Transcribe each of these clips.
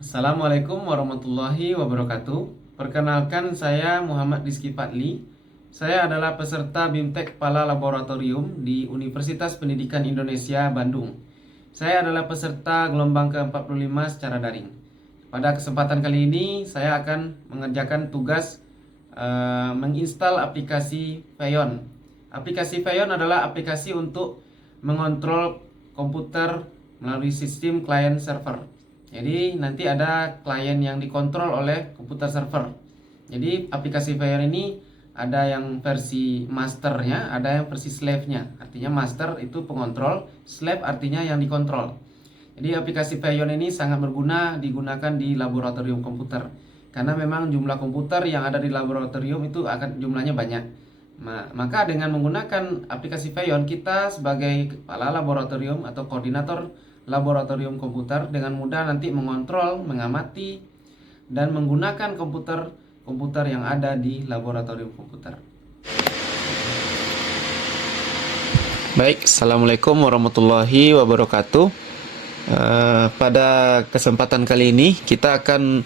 Assalamualaikum warahmatullahi wabarakatuh. Perkenalkan, saya Muhammad Rizky Fadli. Saya adalah peserta BIMTEK Kepala Laboratorium di Universitas Pendidikan Indonesia, Bandung. Saya adalah peserta gelombang ke-45 secara daring. Pada kesempatan kali ini, saya akan mengerjakan tugas menginstal aplikasi Feyon. Aplikasi Feyon adalah aplikasi untuk mengontrol komputer melalui sistem client server. Jadi nanti ada klien yang dikontrol oleh komputer server. Jadi aplikasi Feyon ini ada yang versi masternya, ada yang versi slave-nya. Artinya master itu pengontrol, slave artinya yang dikontrol. Jadi aplikasi Feyon ini sangat berguna digunakan di laboratorium komputer. Karena memang jumlah komputer yang ada di laboratorium itu akan jumlahnya banyak. Maka dengan menggunakan aplikasi Feyon, kita sebagai kepala laboratorium atau koordinator laboratorium komputer dengan mudah nanti mengontrol, mengamati, dan menggunakan komputer yang ada di laboratorium komputer. Baik, Assalamualaikum warahmatullahi wabarakatuh. Pada kesempatan kali ini kita akan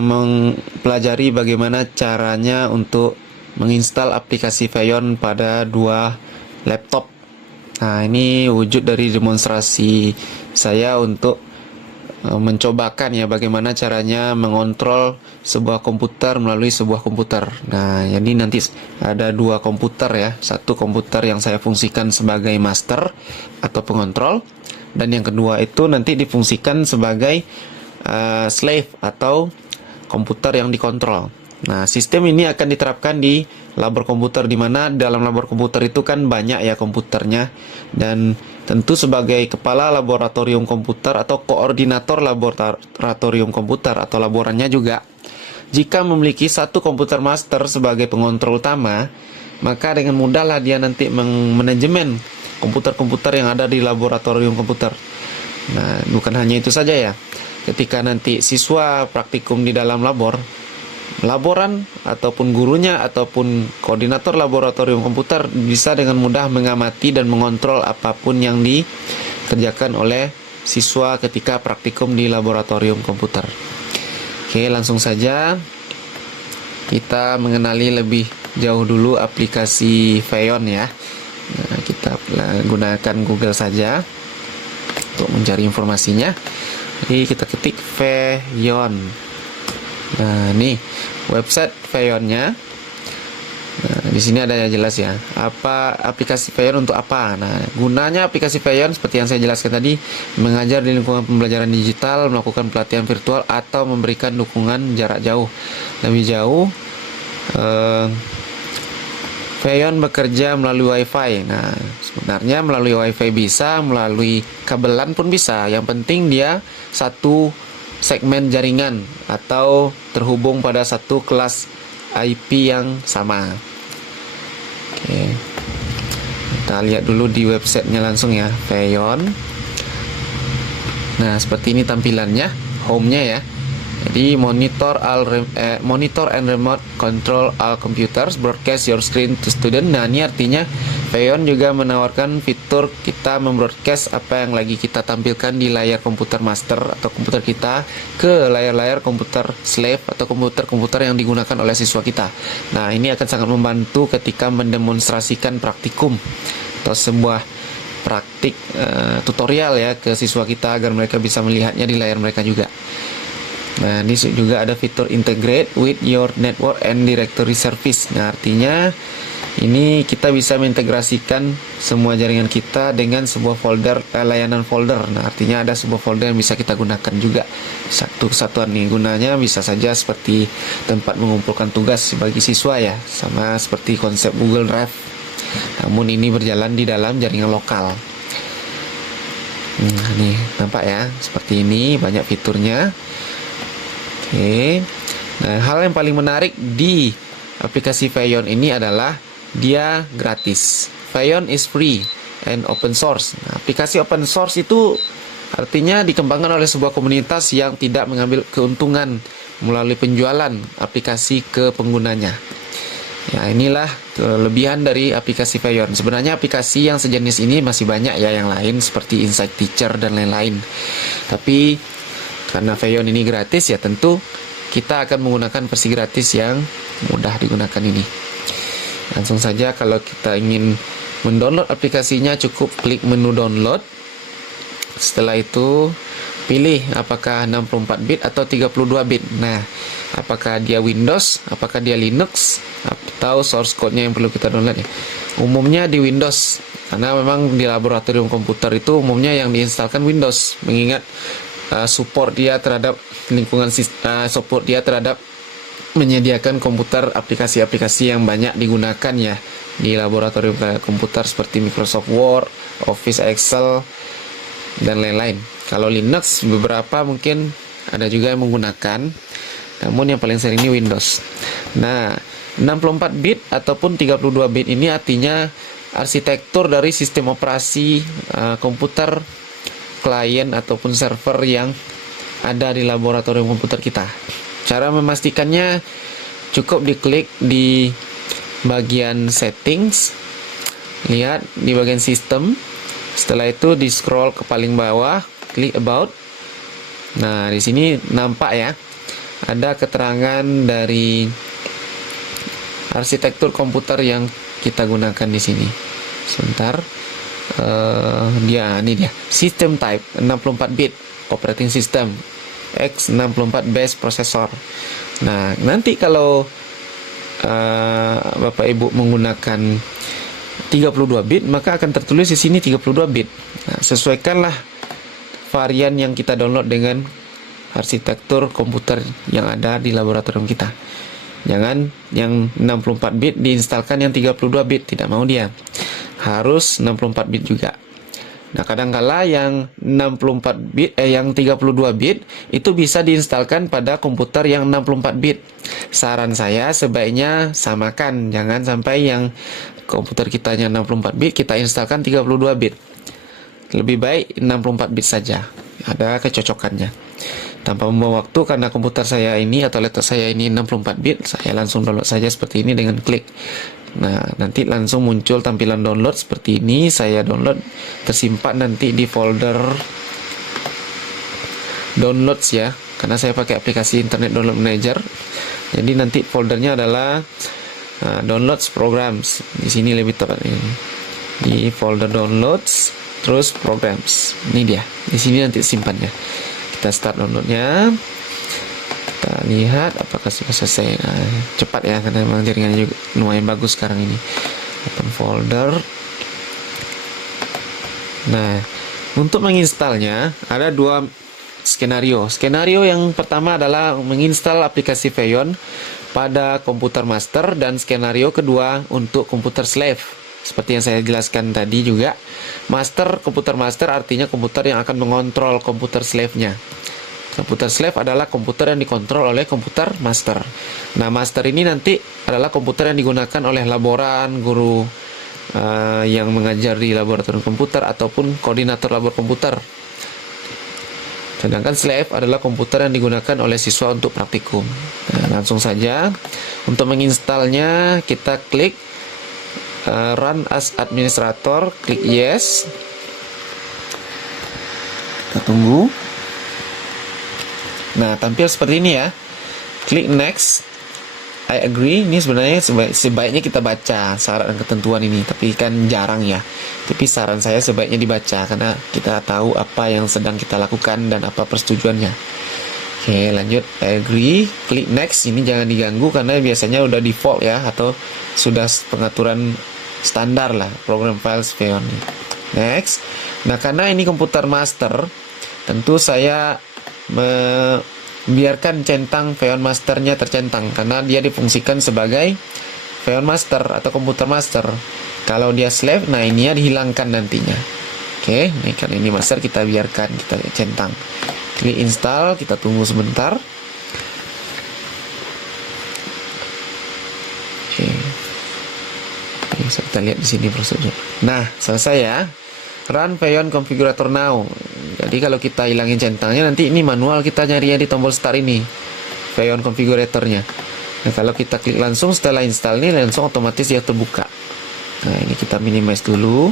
mempelajari bagaimana caranya untuk menginstal aplikasi Feyon pada dua laptop. Nah, ini wujud dari demonstrasi saya untuk mencobakan ya bagaimana caranya mengontrol sebuah komputer melalui sebuah komputer. Nah, jadi nanti ada dua komputer ya. Satu komputer yang saya fungsikan sebagai master atau pengontrol, dan yang kedua itu nanti difungsikan sebagai slave atau komputer yang dikontrol. Nah, sistem ini akan diterapkan di labor komputer, di mana dalam labor komputer itu kan banyak ya komputernya, dan tentu sebagai kepala laboratorium komputer atau koordinator laboratorium komputer atau laborannya juga, jika memiliki satu komputer master sebagai pengontrol utama, maka dengan mudahlah dia nanti manajemen komputer-komputer yang ada di laboratorium komputer. Nah, bukan hanya itu saja ya. Ketika nanti siswa praktikum di dalam laboran ataupun gurunya ataupun koordinator laboratorium komputer bisa dengan mudah mengamati dan mengontrol apapun yang dikerjakan oleh siswa ketika praktikum di laboratorium komputer. Oke, langsung saja kita mengenali lebih jauh dulu aplikasi Feyon ya. Nah, kita gunakan Google saja untuk mencari informasinya. Jadi kita ketik Feyon. Nah, ini website Feyonnya. Nah, di sini ada yang jelas ya. Apa aplikasi Feyon untuk apa? Nah, gunanya aplikasi Feyon seperti yang saya jelaskan tadi, mengajar di lingkungan pembelajaran digital, melakukan pelatihan virtual atau memberikan dukungan jarak jauh. Lebih jauh, Feyon bekerja melalui WiFi. Nah, sebenarnya melalui WiFi bisa, melalui kabelan pun bisa. Yang penting dia satu segmen jaringan atau terhubung pada satu kelas IP yang sama. Oke, kita lihat dulu di websitenya langsung ya, Feyon. Nah, seperti ini tampilannya, home-nya ya. Jadi monitor and remote control all computers, broadcast your screen to student. Nah, ini artinya Feyon juga menawarkan fitur kita membroadcast apa yang lagi kita tampilkan di layar komputer master atau komputer kita ke layar-layar komputer slave atau komputer-komputer yang digunakan oleh siswa kita. Nah, ini akan sangat membantu ketika mendemonstrasikan praktikum atau sebuah praktik tutorial ya ke siswa kita agar mereka bisa melihatnya di layar mereka juga. Nah, ini juga ada fitur integrate with your network and directory service. Nah, artinya ini kita bisa mengintegrasikan semua jaringan kita dengan sebuah folder, layanan folder. Nah, artinya ada sebuah folder yang bisa kita gunakan juga. Satu kesatuan nih, gunanya bisa saja seperti tempat mengumpulkan tugas bagi siswa ya, sama seperti konsep Google Drive. Namun ini berjalan di dalam jaringan lokal. Nah, nih nampak ya, seperti ini banyak fiturnya. Oke. Nah, hal yang paling menarik di aplikasi Feyon ini adalah dia gratis. Feyon is free and open source. Nah, aplikasi open source itu artinya dikembangkan oleh sebuah komunitas yang tidak mengambil keuntungan melalui penjualan aplikasi ke penggunanya. Ya, inilah kelebihan dari aplikasi Feyon. Sebenarnya aplikasi yang sejenis ini masih banyak ya yang lain seperti Insight Teacher dan lain-lain. Tapi karena Feyon ini gratis ya, tentu kita akan menggunakan versi gratis yang mudah digunakan ini. Langsung saja kalau kita ingin mendownload aplikasinya, cukup klik menu download. Setelah itu pilih apakah 64 bit atau 32 bit. Nah, apakah dia Windows, apakah dia Linux, atau source code-nya yang perlu kita download ya. Umumnya di Windows, karena memang di laboratorium komputer itu umumnya yang diinstalkan Windows, mengingat support dia terhadap support dia terhadap menyediakan komputer aplikasi-aplikasi yang banyak digunakan ya di laboratorium komputer seperti Microsoft Word, Office, Excel, dan lain-lain. Kalau Linux beberapa mungkin ada juga yang menggunakan, namun yang paling sering ini Windows. Nah, 64 bit ataupun 32 bit ini artinya arsitektur dari sistem operasi komputer klien ataupun server yang ada di laboratorium komputer kita. Cara memastikannya cukup diklik di bagian settings, lihat di bagian sistem. Setelah itu di scroll ke paling bawah, klik about. Nah, di sini nampak ya, ada keterangan dari arsitektur komputer yang kita gunakan di sini. Sebentar. Ini dia. System type 64 bit operating system, x64 base processor. Nah, nanti kalau Bapak Ibu menggunakan 32 bit, maka akan tertulis di sini 32 bit. Nah, sesuaikanlah varian yang kita download dengan arsitektur komputer yang ada di laboratorium kita. Jangan yang 64 bit diinstalkan yang 32 bit, tidak mau dia. Harus 64 bit juga. Nah, kadangkala yang 64 bit yang 32 bit itu bisa diinstalkan pada komputer yang 64 bit. Saran saya sebaiknya samakan, jangan sampai yang komputer kitanya 64 bit kita instalkan 32 bit. Lebih baik 64 bit saja. Ada kecocokannya. Tanpa membuang waktu, karena komputer saya ini atau laptop saya ini 64 bit, saya langsung download saja seperti ini dengan klik. Nah, nanti langsung muncul tampilan download seperti ini. Saya download, tersimpan nanti di folder downloads ya, karena saya pakai aplikasi Internet Download Manager. Jadi nanti foldernya adalah downloads programs. Di sini lebih tepatnya di folder downloads, terus programs. Ini dia. Di sini nanti simpannya. Kita start downloadnya. Kita lihat apakah sudah selesai. Cepat ya, karena memang jaringannya juga lumayan bagus sekarang ini. Open folder. Nah, untuk menginstalnya ada dua skenario. Skenario yang pertama adalah menginstal aplikasi Feyon pada komputer master, dan skenario kedua untuk komputer slave. Seperti yang saya jelaskan tadi juga, komputer master artinya komputer yang akan mengontrol komputer slave-nya. Komputer slave adalah komputer yang dikontrol oleh komputer master. Nah, master ini nanti adalah komputer yang digunakan oleh laboran, guru yang mengajar di laboratorium komputer ataupun koordinator labor komputer. Sedangkan slave adalah komputer yang digunakan oleh siswa untuk praktikum. Nah, langsung saja untuk menginstalnya kita klik run as administrator, klik yes. Kita tunggu. Nah, tampil seperti ini ya. Klik next. I agree. Ini sebenarnya sebaiknya kita baca syarat dan ketentuan ini, tapi kan jarang ya. Tapi saran saya sebaiknya dibaca, karena kita tahu apa yang sedang kita lakukan dan apa persetujuannya. Oke, lanjut. I agree. Klik next. Ini jangan diganggu karena biasanya udah default ya, atau sudah pengaturan standar lah program files Feyon. Next. Nah, karena ini komputer master, tentu saya membiarkan centang Feyon masternya tercentang, karena dia difungsikan sebagai Feyon master atau komputer master. Kalau dia slave, nah ini ya dihilangkan nantinya. Oke, ini kan ini master, kita biarkan, kita centang. Klik install, kita tunggu sebentar. Oke. Kita lihat di sini prosedur. Nah, selesai ya. Run Feyon Configurator Now. Jadi kalau kita hilangin centangnya, nanti ini manual kita nyari di tombol start ini, Feyon Configuratornya. Nah, kalau kita klik langsung setelah install ini, langsung otomatis dia terbuka. Nah, ini kita minimize dulu.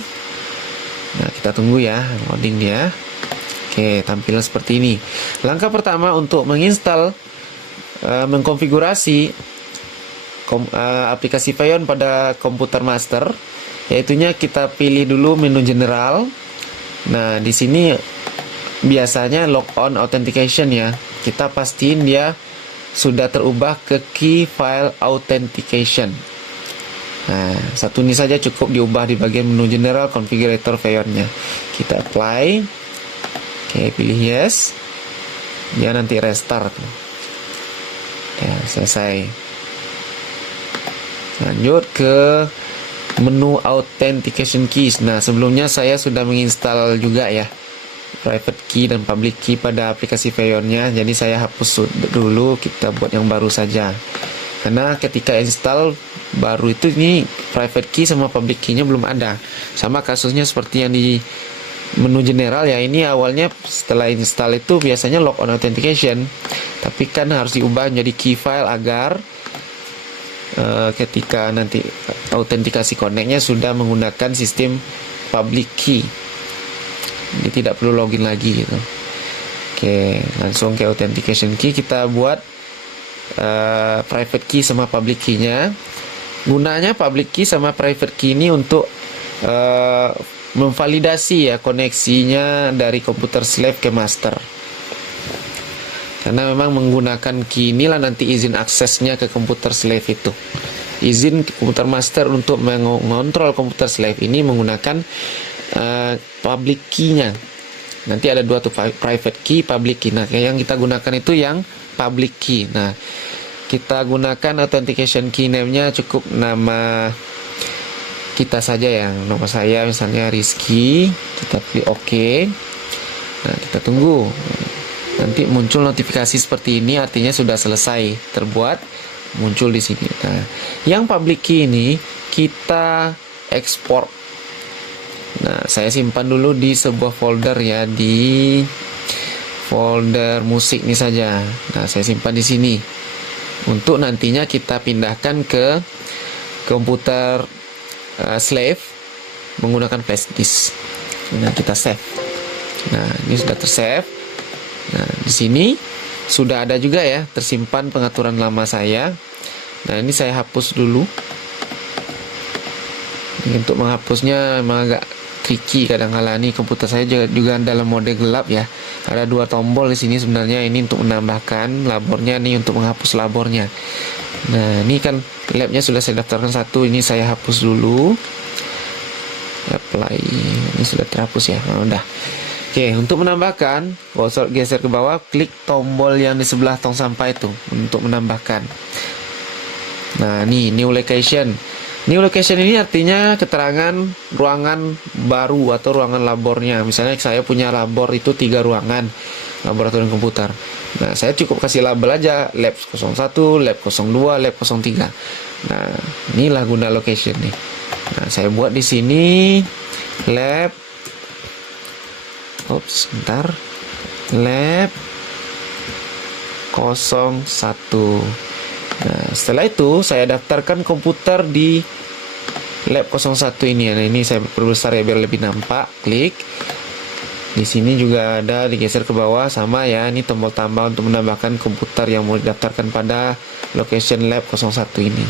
Nah, kita tunggu ya loading dia. Oke, tampilan seperti ini. Langkah pertama untuk menginstal, mengkonfigurasi aplikasi Vayon pada komputer master, yaitunya kita pilih dulu menu general. Nah, di sini biasanya logon authentication ya. Kita pastiin dia sudah terubah ke key file authentication. Nah, satu ini saja cukup diubah di bagian menu general configurator Vayonnya. Kita apply. Oke, pilih yes. Dia nanti restart. Ya, selesai. Lanjut ke menu authentication keys. Nah, sebelumnya saya sudah menginstal juga ya private key dan public key pada aplikasi Vayonnya. Jadi saya hapus dulu, kita buat yang baru saja. Karena ketika install baru itu, ini private key sama public key-nya belum ada. Sama kasusnya seperti yang di menu general ya. Ini awalnya setelah install itu biasanya logon authentication, tapi kan harus diubah menjadi key file agar ketika nanti autentikasi connect-nya sudah menggunakan sistem public key. Jadi tidak perlu login lagi gitu. Oke, langsung ke authentication key. Kita buat private key sama public key-nya. Gunanya public key sama private key ini untuk memvalidasi ya koneksinya dari komputer slave ke master. Karena memang menggunakan key inilah nanti izin aksesnya ke komputer slave itu. Izin komputer master untuk mengontrol komputer slave ini menggunakan public key-nya. Nanti ada dua tuh, private key, public key. Nah, yang kita gunakan itu yang public key. Nah, kita gunakan authentication key name-nya cukup nama kita saja, yang nama saya misalnya Rizky. Kita pilih OK. Nah, kita tunggu. Nanti muncul notifikasi seperti ini, artinya sudah selesai terbuat, muncul di sini. Nah, yang public key ini kita ekspor. Nah, saya simpan dulu di sebuah folder ya, di folder musik ini saja. Nah, saya simpan di sini. Untuk nantinya kita pindahkan ke komputer slave menggunakan flash disk. Nah, kita save. Nah, ini sudah tersave. Nah, di sini sudah ada juga ya tersimpan pengaturan lama saya. Nah, ini saya hapus dulu. Untuk menghapusnya memang agak tricky kadang-kala. Nih komputer saya juga dalam mode gelap ya. Ada dua tombol di sini sebenarnya, ini untuk menambahkan labornya, nih untuk menghapus labornya. Nah, ini kan labnya sudah saya daftarkan satu, ini saya hapus dulu. Apply, ini sudah terhapus ya. Nah, udah. Oke, untuk menambahkan, geser ke bawah, klik tombol yang di sebelah tong sampah itu untuk menambahkan. Nah, ini new location. New location ini artinya keterangan ruangan baru atau ruangan labornya. Misalnya saya punya labor itu 3 ruangan, laboratorium komputer. Nah, saya cukup kasih label aja, lab 01, lab 02, lab 03. Nah, inilah guna location nih. Nah, saya buat di sini lab, sebentar, lab 01. Nah, setelah itu saya daftarkan komputer di lab 01 ini. Nah, ini saya perbesar ya biar lebih nampak. Klik. Di sini juga ada, digeser ke bawah sama ya. Ini tombol tambah untuk menambahkan komputer yang mau didaftarkan pada location lab 01 ini.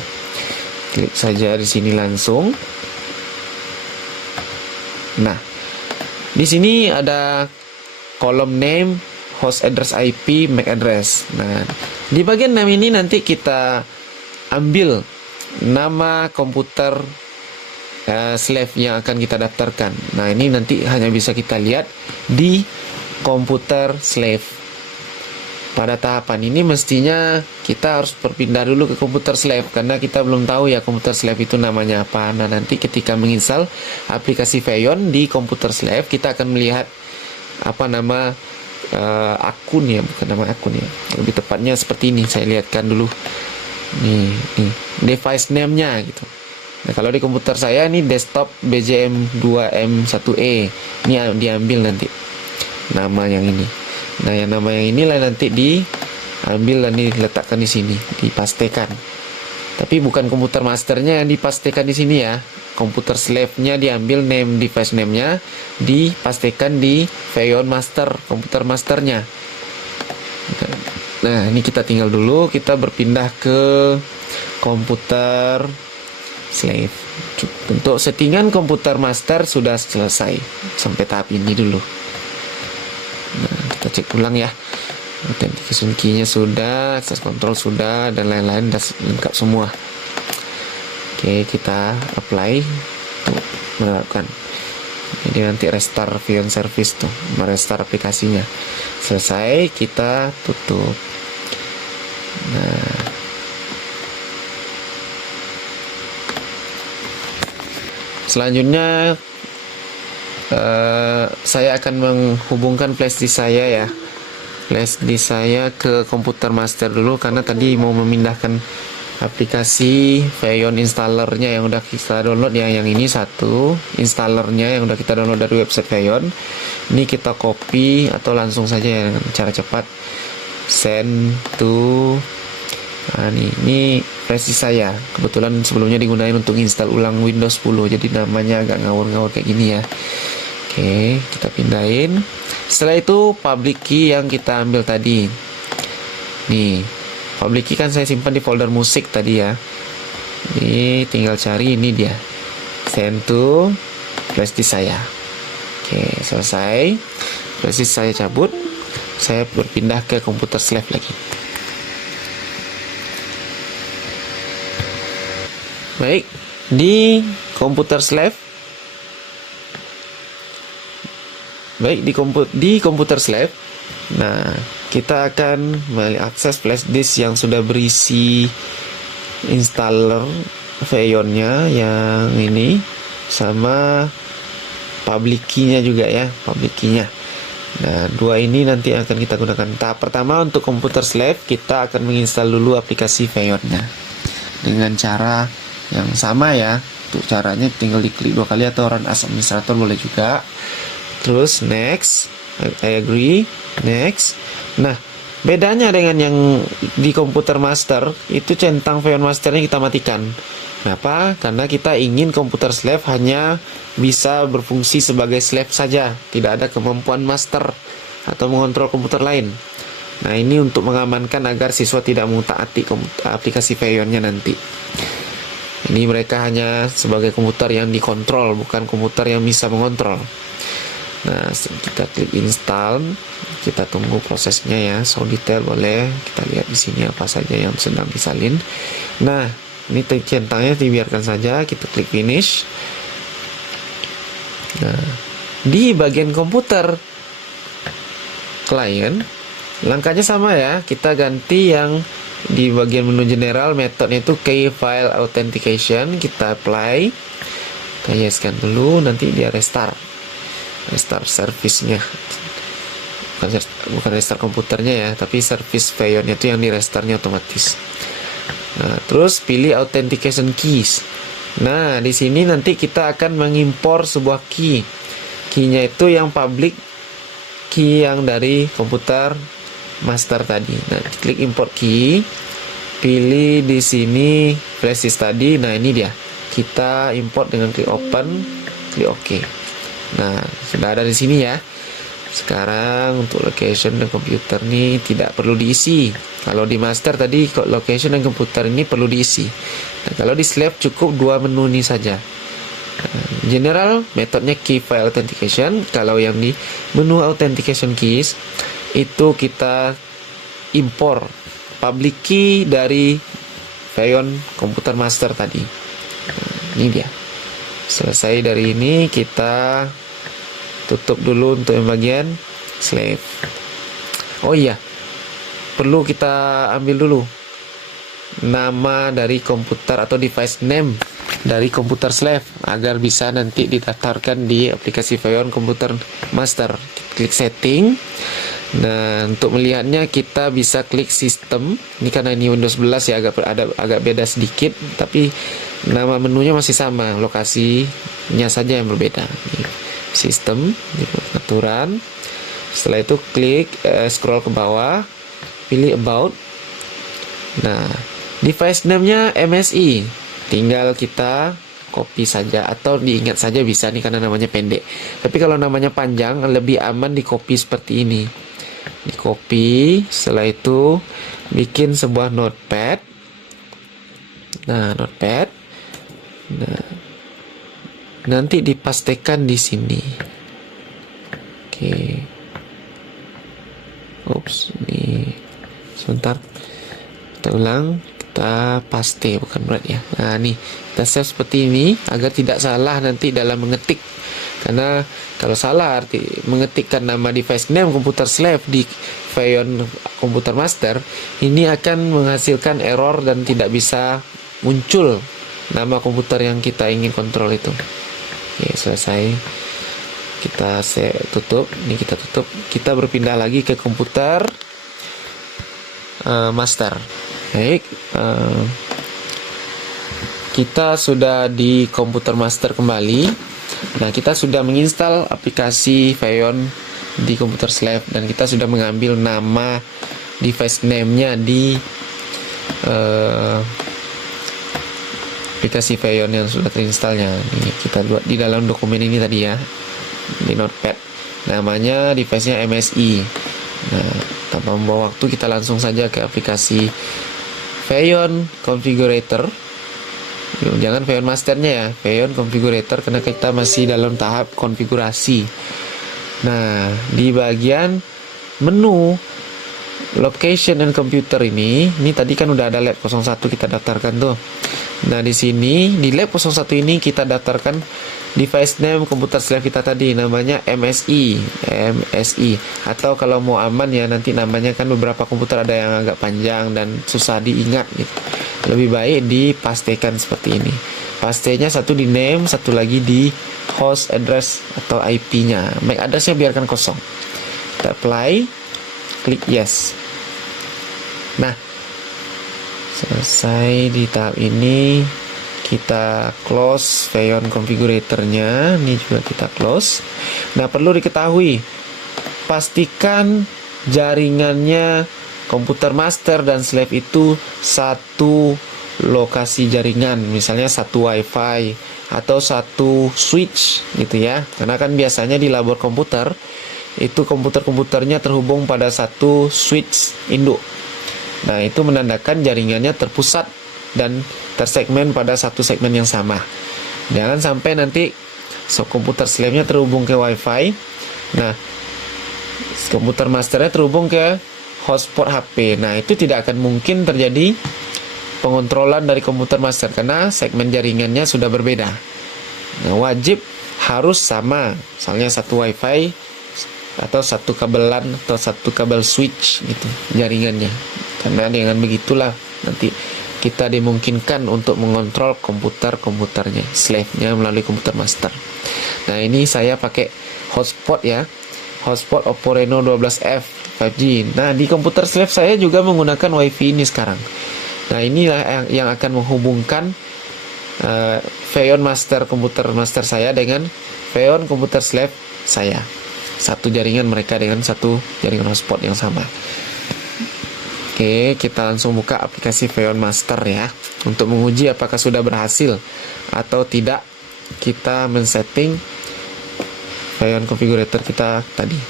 Klik saja di sini langsung. Nah, di sini ada kolom name, host address IP, MAC address. Nah, di bagian name ini nanti kita ambil nama komputer slave yang akan kita daftarkan. Nah, ini nanti hanya bisa kita lihat di komputer slave. Pada tahapan ini mestinya kita harus berpindah dulu ke komputer slave karena kita belum tahu ya komputer slave itu namanya apa. Nah, nanti ketika menginstal aplikasi Vayon di komputer slave, kita akan melihat apa nama akun ya, bukan nama akun ya, lebih tepatnya seperti ini. Saya lihatkan dulu nih device name-nya gitu. Nah, kalau di komputer saya ini desktop BJM2M1E, ini diambil nanti nama yang ini. Nah, yang nama yang inilah nanti diambil dan diletakkan di sini, dipastikan. Tapi bukan komputer masternya yang dipastikan di sini ya, komputer slave-nya diambil, device name-nya dipastikan di Feyon master, komputer masternya. Nah, ini kita tinggal dulu, kita berpindah ke komputer slave. Untuk settingan komputer master sudah selesai sampai tahap ini dulu. Nah, kita cek ulang ya. Authentication key-nya sudah, access control sudah, dan lain-lain sudah lengkap semua. Oke, kita apply untuk menerapkan. Jadi nanti restart Feyon service tuh, merestart aplikasinya. Selesai, kita tutup. Nah, selanjutnya saya akan menghubungkan flash disk saya ya. Flash disk saya ke komputer master dulu, karena tadi mau memindahkan aplikasi Feyon installernya yang udah kita download ya. Yang ini satu installernya yang udah kita download dari website Feyon. Ini kita copy atau langsung saja ya dengan cara cepat, send to. Nah, ini flash disk saya. Kebetulan sebelumnya digunakan untuk install ulang Windows 10, jadi namanya agak ngawur-ngawur kayak gini ya. Oke, kita pindahin. Setelah itu public key yang kita ambil tadi. Nih, public key kan saya simpan di folder musik tadi ya. Ini tinggal cari, ini dia. Send to flash disk saya. Oke, selesai. Flash disk saya cabut. Saya berpindah ke komputer slave lagi. Baik, di komputer slave. Di komputer slave. Nah, kita akan mengakses flash disk yang sudah berisi installer Feyonnya yang ini, sama public key-nya juga ya, public key-nya. Nah, dua ini nanti akan kita gunakan. Tahap pertama untuk komputer slave, kita akan menginstal dulu aplikasi Feyonnya dengan cara yang sama ya. Untuk caranya tinggal diklik 2 kali atau run as administrator boleh juga. Terus next, I agree, next. Nah, bedanya dengan yang di komputer master, itu centang Feyon masternya kita matikan. Kenapa? Karena kita ingin komputer slave hanya bisa berfungsi sebagai slave saja, tidak ada kemampuan master atau mengontrol komputer lain. Nah, ini untuk mengamankan agar siswa tidak mengutak-atik aplikasi Feyonnya nanti. Ini mereka hanya sebagai komputer yang dikontrol, bukan komputer yang bisa mengontrol. Nah, kita klik install, kita tunggu prosesnya ya. So detail boleh, kita lihat di sini apa saja yang sedang disalin. Nah, ini centangnya dibiarkan saja, kita klik finish. Nah, di bagian komputer client, langkahnya sama ya. Kita ganti yang di bagian menu general, metodenya itu key file authentication. Kita apply, kita yeskan dulu, nanti dia restart service-nya, bukan restart komputernya ya, tapi service Feyonnya itu yang di restartnya otomatis. Nah, terus pilih authentication keys. Nah, di sini nanti kita akan mengimpor sebuah key-nya itu yang public key yang dari komputer master tadi. Nah, klik import key, pilih di sini flash disk tadi. Nah, ini dia, kita import dengan klik open, klik OK. Nah, sudah ada di sini ya. Sekarang untuk location dan komputer ini tidak perlu diisi. Kalau di master tadi location dan komputer ini perlu diisi. Nah, kalau di slave cukup 2 menu ini saja. Nah, general metodenya key file authentication. Kalau yang di menu authentication keys itu kita impor public key dari Feyon komputer master tadi. Nah, ini dia. Selesai dari ini, kita tutup dulu untuk yang bagian slave. Oh iya, perlu kita ambil dulu nama dari komputer atau device name dari komputer slave agar bisa nanti didaftarkan di aplikasi Feyon komputer master. Klik setting. Nah, untuk melihatnya kita bisa klik sistem. Ini karena ini Windows 11 ya, agak beda sedikit, tapi nama menunya masih sama, lokasinya saja yang berbeda. Sistem, aturan. Setelah itu klik scroll ke bawah, pilih about. Nah, device name-nya MSI. Tinggal kita copy saja atau diingat saja bisa nih karena namanya pendek. Tapi kalau namanya panjang lebih aman di copy seperti ini. Di copy, setelah itu bikin sebuah notepad. Nah, notepad. Nah, nanti dipastikan di sini. Oke. Oops, ini sebentar. Kita ulang, kita paste bukan berat ya. Nah, nih kita save seperti ini agar tidak salah nanti dalam mengetik. Karena kalau salah arti mengetikkan nama device name komputer slave di Feyon komputer master, ini akan menghasilkan error dan tidak bisa muncul nama komputer yang kita ingin kontrol itu. Oke, selesai. Kita tutup. Ini kita tutup. Kita berpindah lagi ke komputer master. Baik, kita sudah di komputer master kembali. Nah, kita sudah menginstal aplikasi Feyon di komputer slave dan kita sudah mengambil nama device name-nya di aplikasi Feyon yang sudah terinstalnya. Ini kita buat di dalam dokumen ini tadi ya, di notepad. Namanya device-nya MSI. Nah, tanpa membawa waktu kita langsung saja ke aplikasi Feyon Configurator. Jangan Feyon Masternya ya, Feyon Configurator karena kita masih dalam tahap konfigurasi. Nah, di bagian menu Location and Computer ini tadi kan udah ada lab 01 kita daftarkan tuh. Nah, di sini di lab 01 ini kita daftarkan device name komputer slave kita tadi, namanya MSI. Atau kalau mau aman ya, nanti namanya kan beberapa komputer ada yang agak panjang dan susah diingat gitu. Lebih baik dipastikan seperti ini. Pastenya satu di name, satu lagi di host address atau IP-nya. MAC address-nya biarkan kosong. Kita apply, klik yes. Nah, selesai di tahap ini. Kita close Feyon Configurator-nya. Ini juga kita close. Nah, perlu diketahui, pastikan jaringannya komputer master dan slave itu satu lokasi jaringan. Misalnya satu wifi atau satu switch gitu ya. Karena kan biasanya di labor komputer itu komputer-komputernya terhubung pada satu switch induk. Nah, itu menandakan jaringannya terpusat dan tersegmen pada satu segmen yang sama. Jangan sampai nanti komputer slave-nya terhubung ke wifi. Nah, komputer masternya terhubung ke hotspot HP. Nah, itu tidak akan mungkin terjadi pengontrolan dari komputer master karena segmen jaringannya sudah berbeda. Nah, wajib harus sama. Misalnya satu wifi atau satu kabelan atau satu kabel switch gitu jaringannya. Karena dengan begitulah nanti kita dimungkinkan untuk mengontrol komputernya, slave-nya melalui komputer master. Nah, ini saya pakai hotspot ya. Hotspot Oppo Reno 12F 5G. Nah, di komputer slave saya juga menggunakan WiFi ini sekarang. Nah, inilah yang akan menghubungkan Feyon master komputer master saya dengan Feyon komputer slave saya. Satu jaringan mereka dengan satu jaringan hotspot yang sama. Oke, kita langsung buka aplikasi Feyon Master ya. Untuk menguji apakah sudah berhasil atau tidak, kita men-setting Feyon Configurator kita tadi.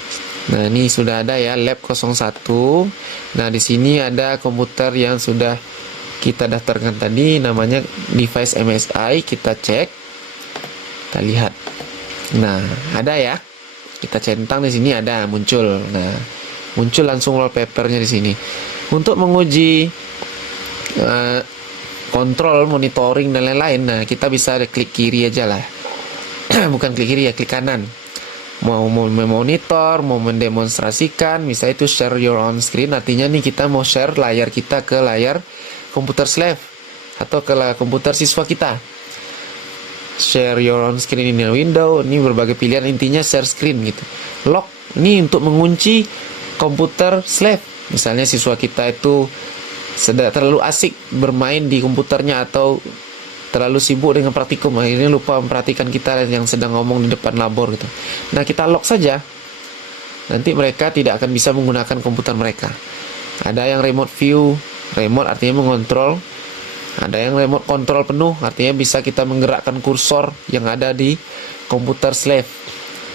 Nah, ini sudah ada ya lab 01. Nah, di sini ada komputer yang sudah kita daftarkan tadi, namanya device MSI. Kita cek, kita lihat. Nah, ada ya. Kita centang di sini ada muncul. Nah, muncul langsung wallpapernya di sini. Untuk menguji kontrol, monitoring dan lain-lain, nah kita bisa klik kiri aja lah. Bukan klik kiri ya, klik kanan. Mau memonitor, mau mendemonstrasikan, misalnya itu share your own screen, artinya nih kita mau share layar kita ke layar komputer slave atau ke komputer siswa kita. Share your own screen in a window, ini berbagai pilihan, intinya share screen gitu. Lock, ini untuk mengunci komputer slave. Misalnya siswa kita itu sedang terlalu asik bermain di komputernya atau terlalu sibuk dengan praktikum, akhirnya lupa memperhatikan kita yang sedang ngomong di depan labor gitu. Nah, kita lock saja. Nanti mereka tidak akan bisa menggunakan komputer mereka. Ada yang remote view, remote artinya mengontrol Ada yang remote control penuh, artinya bisa kita menggerakkan kursor yang ada di komputer slave.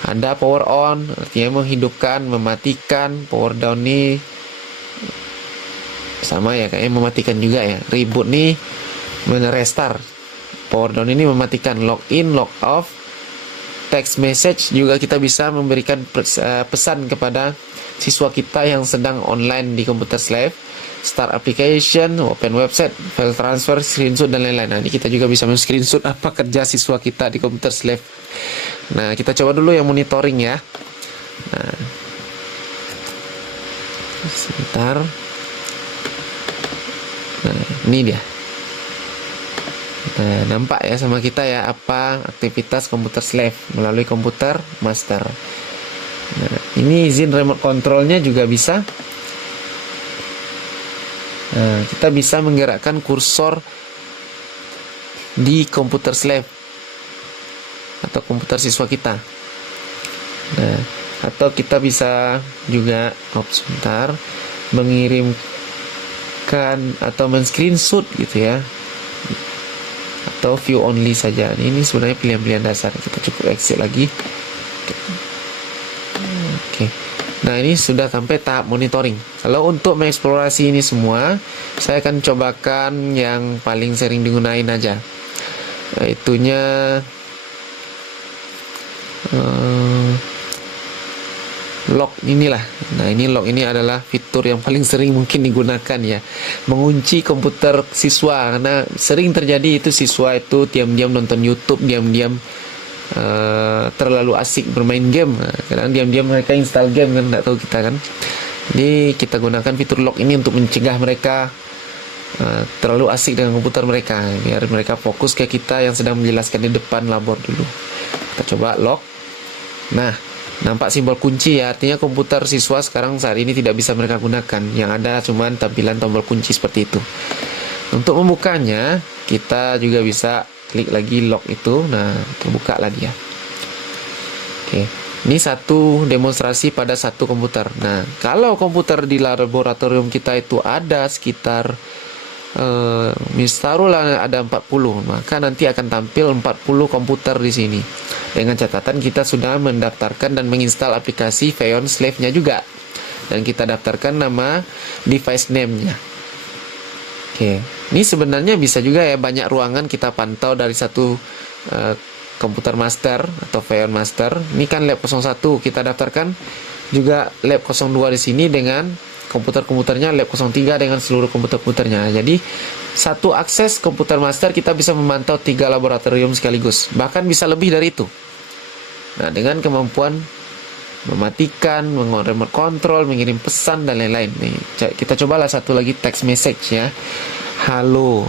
Ada power on, artinya menghidupkan, mematikan. Power down nih sama ya, kayaknya mematikan juga ya. Reboot nih men-restart. Power down ini mematikan. Login, log off. Text message juga kita bisa memberikan pesan kepada siswa kita yang sedang online di komputer slave. Start application, open website, file transfer, screenshot, dan lain-lain. Nah, ini kita juga bisa men-screenshot apa kerja siswa kita di komputer slave. Nah, kita coba dulu yang monitoring ya. Nah, sebentar. Nah, ini dia. Nah, nampak ya sama kita ya apa aktivitas komputer slave melalui komputer master. Nah, ini izin remote controlnya juga bisa. Nah, kita bisa menggerakkan kursor di komputer slave atau komputer siswa kita. Nah, atau kita bisa juga sebentar mengirimkan atau men-screenshot gitu ya, atau view only saja. Ini sebenarnya pilihan-pilihan dasar. Kita cukup exit lagi. Oke. Nah, ini sudah sampai tahap monitoring. Kalau untuk mengeksplorasi ini semua, saya akan cobakan yang paling sering digunain aja. Itunya log inilah. Nah, ini log ini adalah fitur yang paling sering mungkin digunakan ya. Mengunci komputer siswa, karena sering terjadi itu siswa itu diam-diam nonton YouTube, diam-diam terlalu asik bermain game. Nah, kadang diam-diam mereka install game kan, nggak tahu kita kan. Jadi kita gunakan fitur log ini untuk mencegah mereka terlalu asik dengan komputer mereka, biar mereka fokus ke kita yang sedang menjelaskan di depan labor dulu. Kita coba log. Nah, nampak simbol kunci ya, artinya komputer siswa sekarang saat ini tidak bisa mereka gunakan. Yang ada cuman tampilan tombol kunci seperti itu. Untuk membukanya, kita juga bisa klik lagi log itu. Nah, terbuka lah dia. Oke, ini satu demonstrasi pada satu komputer. Nah, kalau komputer di laboratorium kita itu ada sekitar taruhlah ada 40, maka nanti akan tampil 40 komputer di sini. Dengan catatan kita sudah mendaftarkan dan menginstal aplikasi Feyon Slave-nya juga. Dan kita daftarkan nama device name-nya. Oke, ini sebenarnya bisa juga ya, banyak ruangan kita pantau dari satu komputer master atau Feyon master. Ini kan lab 01 kita daftarkan, juga lab 02 di sini dengan komputer-komputernya, lab 03 dengan seluruh komputer-komputernya. Jadi satu akses komputer master kita bisa memantau 3 laboratorium sekaligus, bahkan bisa lebih dari itu. Nah, dengan kemampuan mematikan, remote control, mengirim pesan dan lain-lain. Nih, kita cobalah satu lagi text message ya. Halo.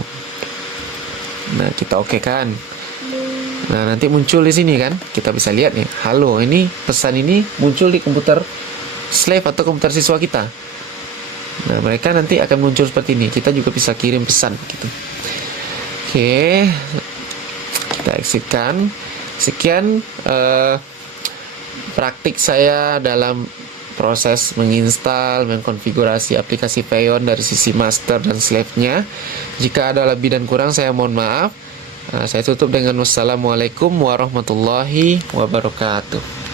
Nah, kita oke kan. Nah, nanti muncul di sini kan. Kita bisa lihat nih. Halo, ini pesan ini muncul di komputer slave atau komputer siswa kita. Nah, mereka nanti akan muncul seperti ini. Kita juga bisa kirim pesan gitu. Oke. Kita exitkan. Sekian praktik saya dalam proses menginstal, mengkonfigurasi aplikasi Feyon dari sisi master dan slave-nya. Jika ada lebih dan kurang, saya mohon maaf. Saya tutup dengan wassalamualaikum warahmatullahi wabarakatuh.